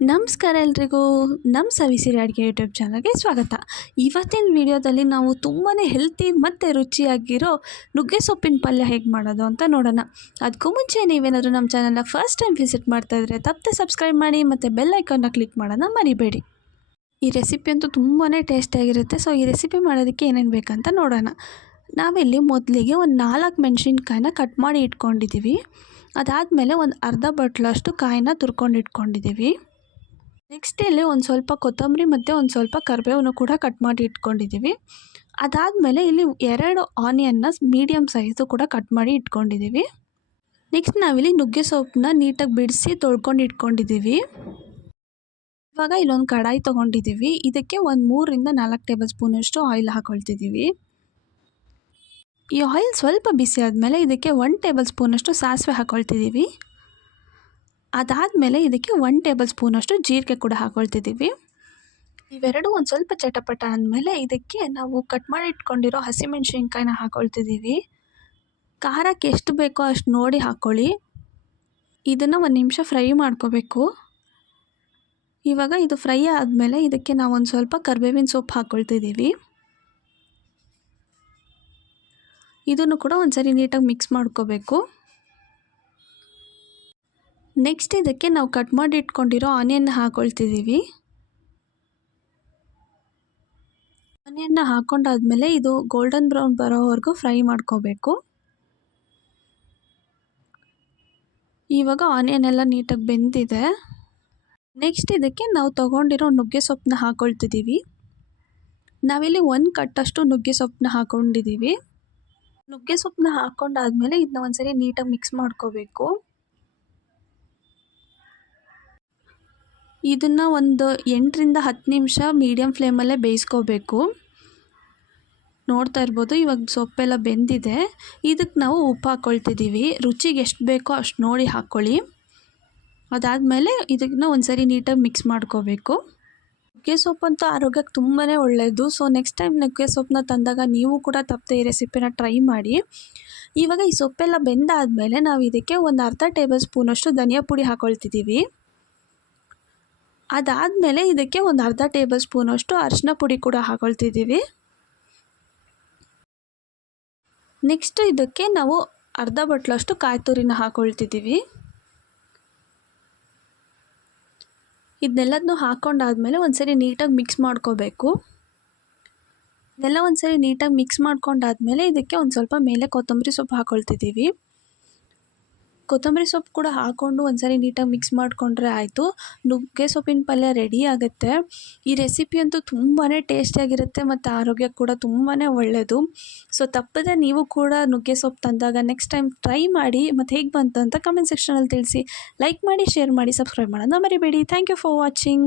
ನಮಸ್ಕಾರ ಎಲ್ರಿಗೂ. ನಮ್ಮ ಸವಿಸಿರಿ ಅಡುಗೆ ಯೂಟ್ಯೂಬ್ ಚಾನಲ್ಗೆ ಸ್ವಾಗತ. ಇವತ್ತಿನ ವಿಡಿಯೋದಲ್ಲಿ ನಾವು ತುಂಬಾ ಹೆಲ್ತಿ ಮತ್ತು ರುಚಿಯಾಗಿರೋ ನುಗ್ಗೆ ಸೊಪ್ಪಿನ ಪಲ್ಯ ಹೇಗೆ ಮಾಡೋದು ಅಂತ ನೋಡೋಣ. ಅದಕ್ಕೂ ಮುಂಚೆ ನೀವೇನಾದರೂ ನಮ್ಮ ಚಾನಲ್ನ ಫಸ್ಟ್ ಟೈಮ್ ವಿಸಿಟ್ ಮಾಡ್ತಾಯಿದ್ರೆ ತಪ್ಪದೆ ಸಬ್ಸ್ಕ್ರೈಬ್ ಮಾಡಿ ಮತ್ತು ಬೆಲ್ ಐಕಾನ್ನ ಕ್ಲಿಕ್ ಮಾಡೋಣ ಮರಿಬೇಡಿ. ಈ ರೆಸಿಪಿ ಅಂತೂ ತುಂಬಾ ಟೇಸ್ಟಿಯಾಗಿರುತ್ತೆ. ಸೊ ಈ ರೆಸಿಪಿ ಮಾಡೋದಕ್ಕೆ ಏನೇನು ಬೇಕಂತ ನೋಡೋಣ. ನಾವಿಲ್ಲಿ ಮೊದಲಿಗೆ ಒಂದು 4 ಮೆಣಸಿನ್ಕಾಯಿನ ಕಟ್ ಮಾಡಿ ಇಟ್ಕೊಂಡಿದ್ದೀವಿ. ಅದಾದಮೇಲೆ ಒಂದು ಅರ್ಧ ಬಟ್ಲಷ್ಟು ಕಾಯಿನ ತುರ್ಕೊಂಡು ಇಟ್ಕೊಂಡಿದ್ದೀವಿ. ನೆಕ್ಸ್ಟ್ ಇಲ್ಲಿ ಒಂದು ಸ್ವಲ್ಪ ಕೊತ್ತಂಬರಿ ಮತ್ತು ಒಂದು ಸ್ವಲ್ಪ ಕರಿಬೇವನ್ನು ಕೂಡ ಕಟ್ ಮಾಡಿ ಇಟ್ಕೊಂಡಿದ್ದೀವಿ. ಅದಾದಮೇಲೆ ಇಲ್ಲಿ 2 ಆನಿಯನ್ನ ಮೀಡಿಯಮ್ ಸೈಜು ಕೂಡ ಕಟ್ ಮಾಡಿ ಇಟ್ಕೊಂಡಿದ್ದೀವಿ. ನೆಕ್ಸ್ಟ್ ನಾವಿಲ್ಲಿ ನುಗ್ಗೆ ಸೊಪ್ಪನ್ನ ನೀಟಾಗಿ ಬಿಡಿಸಿ ತೊಳ್ಕೊಂಡು ಇಟ್ಕೊಂಡಿದ್ದೀವಿ. ಇವಾಗ ಇಲ್ಲೊಂದು ಕಡಾಯಿ ತೊಗೊಂಡಿದ್ದೀವಿ. ಇದಕ್ಕೆ ಒಂದು 3ರಿಂದ 4 ಟೇಬಲ್ ಸ್ಪೂನಷ್ಟು ಆಯಿಲ್ ಹಾಕ್ಕೊಳ್ತಿದ್ದೀವಿ. ಈ ಆಯಿಲ್ ಸ್ವಲ್ಪ ಬಿಸಿ ಆದಮೇಲೆ ಇದಕ್ಕೆ 1 ಟೇಬಲ್ ಸ್ಪೂನಷ್ಟು ಸಾಸಿವೆ ಹಾಕ್ಕೊಳ್ತಿದ್ದೀವಿ. ಅದಾದಮೇಲೆ ಇದಕ್ಕೆ 1 ಟೇಬಲ್ ಸ್ಪೂನಷ್ಟು ಜೀರಿಗೆ ಕೂಡ ಹಾಕ್ಕೊಳ್ತಿದ್ದೀವಿ. ಇವೆರಡು ಒಂದು ಸ್ವಲ್ಪ ಚಟಪಟ ಅಂದಮೇಲೆ ಇದಕ್ಕೆ ನಾವು ಕಟ್ ಮಾಡಿ ಇಟ್ಕೊಂಡಿರೋ ಹಸಿಮೆಣ್ಸಿನ್ಕಾಯಿನ ಹಾಕ್ಕೊಳ್ತಿದ್ದೀವಿ. ಖಾರಕ್ಕೆ ಎಷ್ಟು ಬೇಕೋ ಅಷ್ಟು ನೋಡಿ ಹಾಕ್ಕೊಳ್ಳಿ. ಇದನ್ನು 1 ನಿಮಿಷ ಫ್ರೈ ಮಾಡ್ಕೋಬೇಕು. ಇವಾಗ ಇದು ಫ್ರೈ ಆದಮೇಲೆ ಇದಕ್ಕೆ ನಾವು ಒಂದು ಸ್ವಲ್ಪ ಕರಿಬೇವಿನ ಸೊಪ್ಪು ಹಾಕ್ಕೊಳ್ತಿದ್ದೀವಿ. ಇದನ್ನು ಕೂಡ ಒಂದು ಸರಿ ನೀಟಾಗಿ ಮಿಕ್ಸ್ ಮಾಡ್ಕೋಬೇಕು. ನೆಕ್ಸ್ಟ್ ಇದಕ್ಕೆ ನಾವು ಕಟ್ ಮಾಡಿ ಇಟ್ಕೊಂಡಿರೋ ಆನಿಯನ್ನ ಹಾಕ್ಕೊಳ್ತಿದ್ದೀವಿ. ಆನಿಯನ್ನ ಹಾಕ್ಕೊಂಡಾದ್ಮೇಲೆ ಇದು ಗೋಲ್ಡನ್ ಬ್ರೌನ್ ಬರೋವರೆಗೂ ಫ್ರೈ ಮಾಡ್ಕೋಬೇಕು. ಇವಾಗ ಆನಿಯನ್ ಎಲ್ಲ ನೀಟಾಗಿ ಬೆಂದಿದೆ. ನೆಕ್ಸ್ಟ್ ಇದಕ್ಕೆ ನಾವು ತೊಗೊಂಡಿರೋ ನುಗ್ಗೆ ಸೊಪ್ಪನ್ನ ಹಾಕ್ಕೊಳ್ತಿದ್ದೀವಿ. ನಾವಿಲ್ಲಿ 1 ಕಟ್ಟಷ್ಟು ನುಗ್ಗೆ ಸೊಪ್ಪನ್ನ ಹಾಕ್ಕೊಂಡಿದ್ದೀವಿ. ನುಗ್ಗೆ ಸೊಪ್ಪನ್ನ ಹಾಕ್ಕೊಂಡಾದ್ಮೇಲೆ ಇದನ್ನ ಒಂದು ಸರಿ ನೀಟಾಗಿ ಮಿಕ್ಸ್ ಮಾಡ್ಕೋಬೇಕು. ಇದನ್ನು ಒಂದು 8ರಿಂದ 10 ನಿಮಿಷ ಮೀಡಿಯಮ್ ಫ್ಲೇಮಲ್ಲೇ ಬೇಯಿಸ್ಕೋಬೇಕು. ನೋಡ್ತಾ ಇರ್ಬೋದು ಇವಾಗ ಸೊಪ್ಪೆಲ್ಲ ಬೆಂದಿದೆ. ಇದಕ್ಕೆ ನಾವು ಉಪ್ಪು ಹಾಕ್ಕೊಳ್ತಿದ್ದೀವಿ. ರುಚಿಗೆ ಎಷ್ಟು ಬೇಕೋ ಅಷ್ಟು ನೋಡಿ ಹಾಕ್ಕೊಳ್ಳಿ. ಅದಾದಮೇಲೆ ಇದನ್ನು ಒಂದು ಸರಿ ನೀಟಾಗಿ ಮಿಕ್ಸ್ ಮಾಡ್ಕೋಬೇಕು. ನುಗ್ಗೆ ಸೊಪ್ಪಂತೂ ಆರೋಗ್ಯಕ್ಕೆ ತುಂಬಾ ಒಳ್ಳೆಯದು. ಸೊ ನೆಕ್ಸ್ಟ್ ಟೈಮ್ ನುಗ್ಗೆ ಸೊಪ್ಪನ್ನ ತಂದಾಗ ನೀವು ಕೂಡ ತಪ್ಪದೆ ಈ ರೆಸಿಪಿನ ಟ್ರೈ ಮಾಡಿ. ಇವಾಗ ಈ ಸೊಪ್ಪೆಲ್ಲ ಬೆಂದಾದಮೇಲೆ ನಾವು ಇದಕ್ಕೆ ಒಂದು ಅರ್ಧ ಟೇಬಲ್ ಸ್ಪೂನಷ್ಟು ಧನಿಯಾ ಪುಡಿ ಹಾಕ್ಕೊಳ್ತಿದ್ದೀವಿ. ಅದಾದಮೇಲೆ ಇದಕ್ಕೆ ಒಂದು ಅರ್ಧ ಟೇಬಲ್ ಸ್ಪೂನಷ್ಟು ಅರಿಶಿನ ಪುಡಿ ಕೂಡ ಹಾಕ್ಕೊಳ್ತಿದ್ದೀವಿ. ನೆಕ್ಸ್ಟ್ ಇದಕ್ಕೆ ನಾವು ಅರ್ಧ ಬಟ್ಲಷ್ಟು ಕಾಯಿ ತುರಿನ ಹಾಕ್ಕೊಳ್ತಿದ್ದೀವಿ. ಇದನ್ನೆಲ್ಲದನ್ನೂ ಹಾಕ್ಕೊಂಡಾದ್ಮೇಲೆ ಒಂದು ಸರಿ ನೀಟಾಗಿ ಮಿಕ್ಸ್ ಮಾಡ್ಕೋಬೇಕು. ಇದೆಲ್ಲ ಒಂದು ಸರಿ ನೀಟಾಗಿ ಮಿಕ್ಸ್ ಮಾಡ್ಕೊಂಡಾದ್ಮೇಲೆ ಇದಕ್ಕೆ ಒಂದು ಸ್ವಲ್ಪ ಮೇಲೆ ಕೊತ್ತಂಬರಿ ಸೊಪ್ಪು ಹಾಕ್ಕೊಳ್ತಿದ್ದೀವಿ. ಕೊತ್ತಂಬರಿ ಸೊಪ್ಪು ಕೂಡ ಹಾಕ್ಕೊಂಡು ಒಂದು ಸರಿ ನೀಟಾಗಿ ಮಿಕ್ಸ್ ಮಾಡಿಕೊಂಡ್ರೆ ಆಯಿತು. ನುಗ್ಗೆ ಸೊಪ್ಪಿನ ಪಲ್ಯ ರೆಡಿ ಆಗುತ್ತೆ. ಈ ರೆಸಿಪಿ ಅಂತೂ ತುಂಬಾ ಟೇಸ್ಟಿಯಾಗಿರುತ್ತೆ ಮತ್ತು ಆರೋಗ್ಯಕ್ಕೆ ಕೂಡ ತುಂಬಾ ಒಳ್ಳೆಯದು. ಸೊ ತಪ್ಪದೆ ನೀವು ಕೂಡ ನುಗ್ಗೆ ಸೊಪ್ಪು ತಂದಾಗ ನೆಕ್ಸ್ಟ್ ಟೈಮ್ ಟ್ರೈ ಮಾಡಿ ಮತ್ತು ಹೇಗೆ ಬಂತು ಅಂತ ಕಮೆಂಟ್ ಸೆಕ್ಷನಲ್ಲಿ ತಿಳಿಸಿ. ಲೈಕ್ ಮಾಡಿ, ಶೇರ್ ಮಾಡಿ, ಸಬ್ಸ್ಕ್ರೈಬ್ ಮಾಡೋದನ್ನ ಮರಿಬೇಡಿ. Thank you for watching.